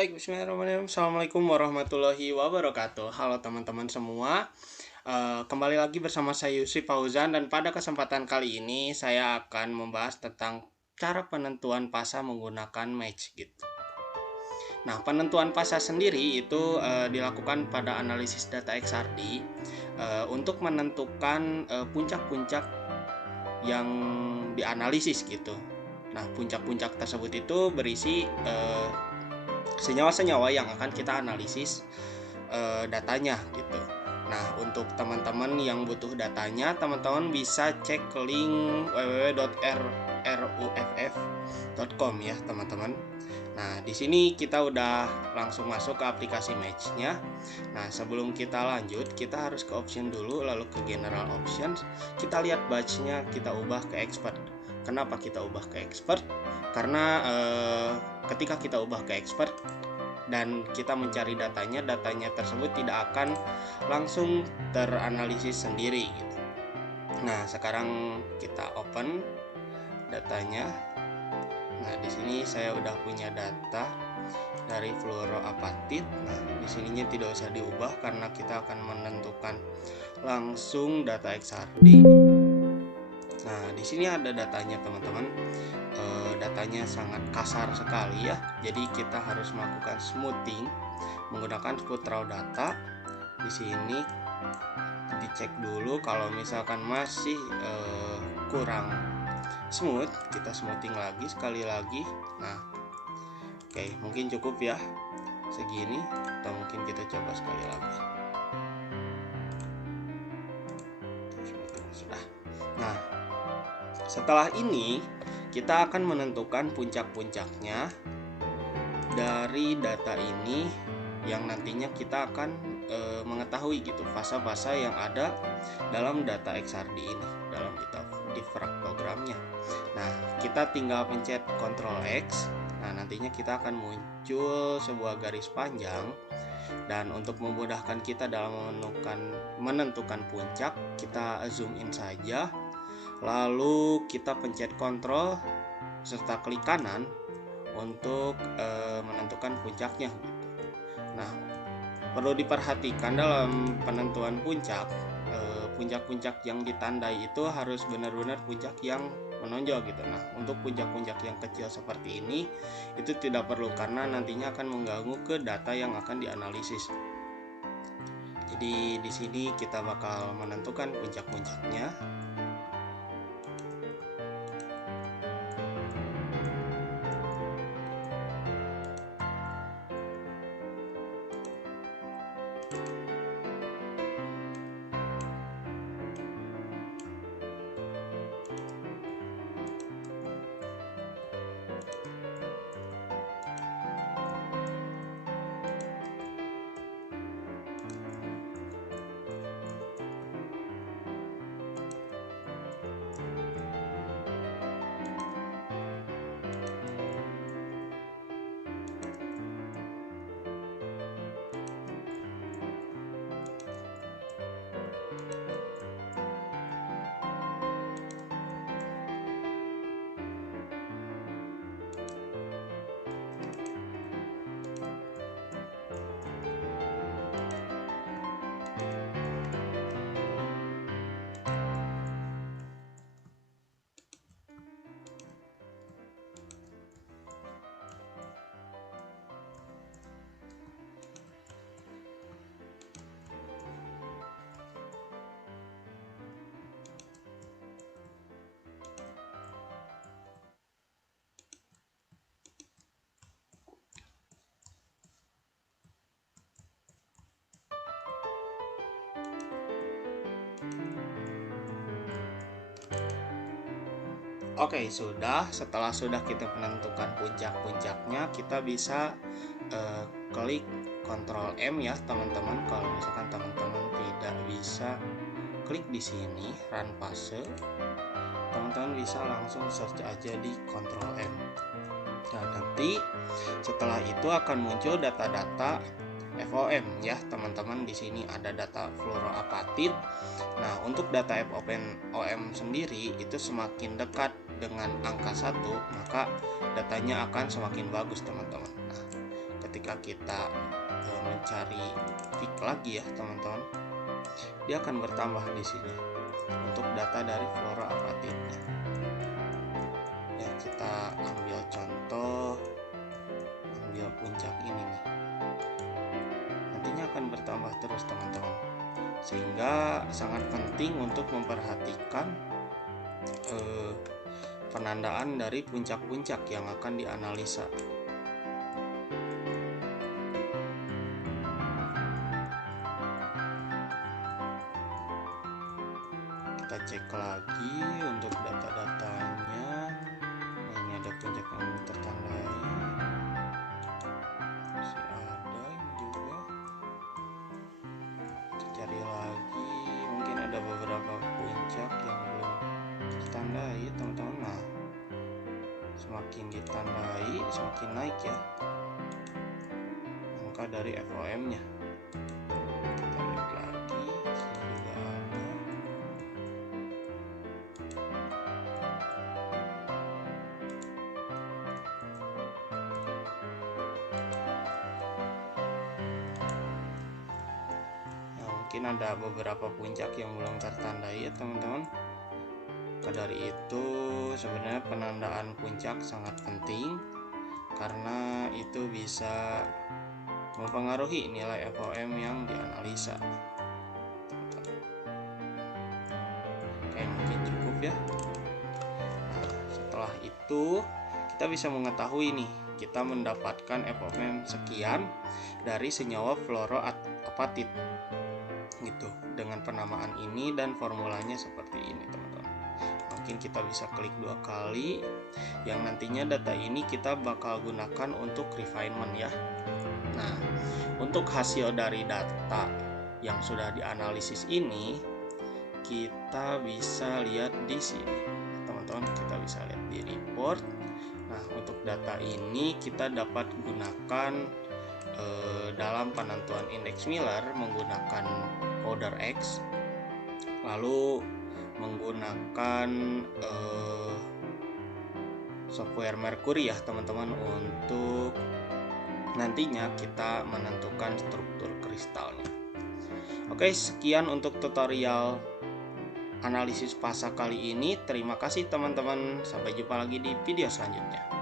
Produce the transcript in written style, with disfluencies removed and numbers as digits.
Baik, bismillahirrahmanirrahim. Assalamualaikum warahmatullahi wabarakatuh. Halo teman-teman semua. Kembali lagi bersama saya Yusri Fauzan, dan pada kesempatan kali ini saya akan membahas tentang cara penentuan pasa menggunakan match gitu. Nah, penentuan pasa sendiri itu dilakukan pada analisis data XRD untuk menentukan puncak-puncak yang dianalisis gitu. Nah, puncak-puncak tersebut itu berisi senyawa-senyawa yang akan kita analisis datanya gitu. Nah, untuk teman-teman yang butuh datanya, teman-teman bisa cek link www.ruff.com ya, teman-teman. Nah, di sini kita udah langsung masuk ke aplikasi match-nya. Nah, sebelum kita lanjut, kita harus ke option dulu, lalu ke general options. Kita lihat batch-nya, kita ubah ke expert. Kenapa kita ubah ke expert? Karena ketika kita ubah ke expert dan kita mencari datanya tersebut tidak akan langsung teranalisis sendiri gitu. Nah, sekarang kita open datanya. Nah, di sini saya udah punya data dari fluoroapatit. Nah, di sininya tidak usah diubah karena kita akan menentukan langsung data XRD. Nah, di sini ada datanya, teman-teman. Datanya sangat kasar sekali ya. Jadi kita harus melakukan smoothing menggunakan smooth raw data. Di sini dicek dulu kalau misalkan masih kurang smooth, kita smoothing lagi sekali lagi. Nah, oke, mungkin cukup ya segini, atau mungkin kita coba sekali lagi. Sudah. Nah, setelah ini kita akan menentukan puncak-puncaknya dari data ini, yang nantinya kita akan mengetahui gitu fase-fase yang ada dalam data XRD ini, dalam diffractogramnya. Nah, kita tinggal pencet Ctrl X. Nah, nantinya kita akan muncul sebuah garis panjang, dan untuk memudahkan kita dalam menentukan puncak, kita zoom in saja. Lalu kita pencet Ctrl serta klik kanan untuk menentukan puncaknya gitu. Nah, perlu diperhatikan dalam penentuan puncak, puncak-puncak yang ditandai itu harus benar-benar puncak yang menonjol gitu. Nah, untuk puncak-puncak yang kecil seperti ini itu tidak perlu karena nantinya akan mengganggu ke data yang akan dianalisis. Jadi di sini kita bakal menentukan puncak-puncaknya. Oke, setelah kita menentukan puncak-puncaknya, kita bisa klik Ctrl M ya, teman-teman. Kalau misalkan teman-teman tidak bisa klik di sini run fase, teman-teman bisa langsung search aja di Ctrl M. Nah, nanti setelah itu akan muncul data-data FOM ya, teman-teman. Di sini ada data fluoroapatit. Nah, untuk data FOM sendiri itu semakin dekat dengan angka 1, maka datanya akan semakin bagus, teman-teman. Nah, ketika kita mencari peak lagi ya teman-teman, dia akan bertambah di sini untuk data dari flora apatitnya. Ya, kita ambil contoh, ambil puncak ini nih, nantinya akan bertambah terus teman-teman, sehingga sangat penting untuk memperhatikan penandaan dari puncak-puncak yang akan dianalisa. Kita cek lagi untuk data-datanya. Nah, ini ada puncak yang belum tertandai, masih ada ini juga. Kita cari lagi, mungkin ada beberapa puncak yang belum tertandai teman-teman. Nah, semakin ditandai semakin naik ya angka dari FOM nya. Kita lihat lagi, sini juga ada. Nah, mungkin ada beberapa puncak yang belum tertandai ya teman-teman. Maka dari itu sebenarnya penandaan puncak sangat penting karena itu bisa mempengaruhi nilai FOM yang dianalisa. Oke, mungkin cukup ya. Nah, setelah itu kita bisa mengetahui nih, kita mendapatkan FOM sekian dari senyawa fluoroapatit gitu, dengan penamaan ini dan formulanya seperti ini teman-teman. Mungkin kita bisa klik 2 kali, yang nantinya data ini kita bakal gunakan untuk refinement ya. Nah, untuk hasil dari data yang sudah dianalisis ini kita bisa lihat di sini teman-teman, kita bisa lihat di report. Nah, untuk data ini kita dapat gunakan dalam penentuan indeks Miller menggunakan powder X, lalu menggunakan software Mercury ya teman-teman untuk nantinya kita menentukan struktur kristalnya. Oke, sekian untuk tutorial analisis fasa kali ini. Terima kasih teman-teman, sampai jumpa lagi di video selanjutnya.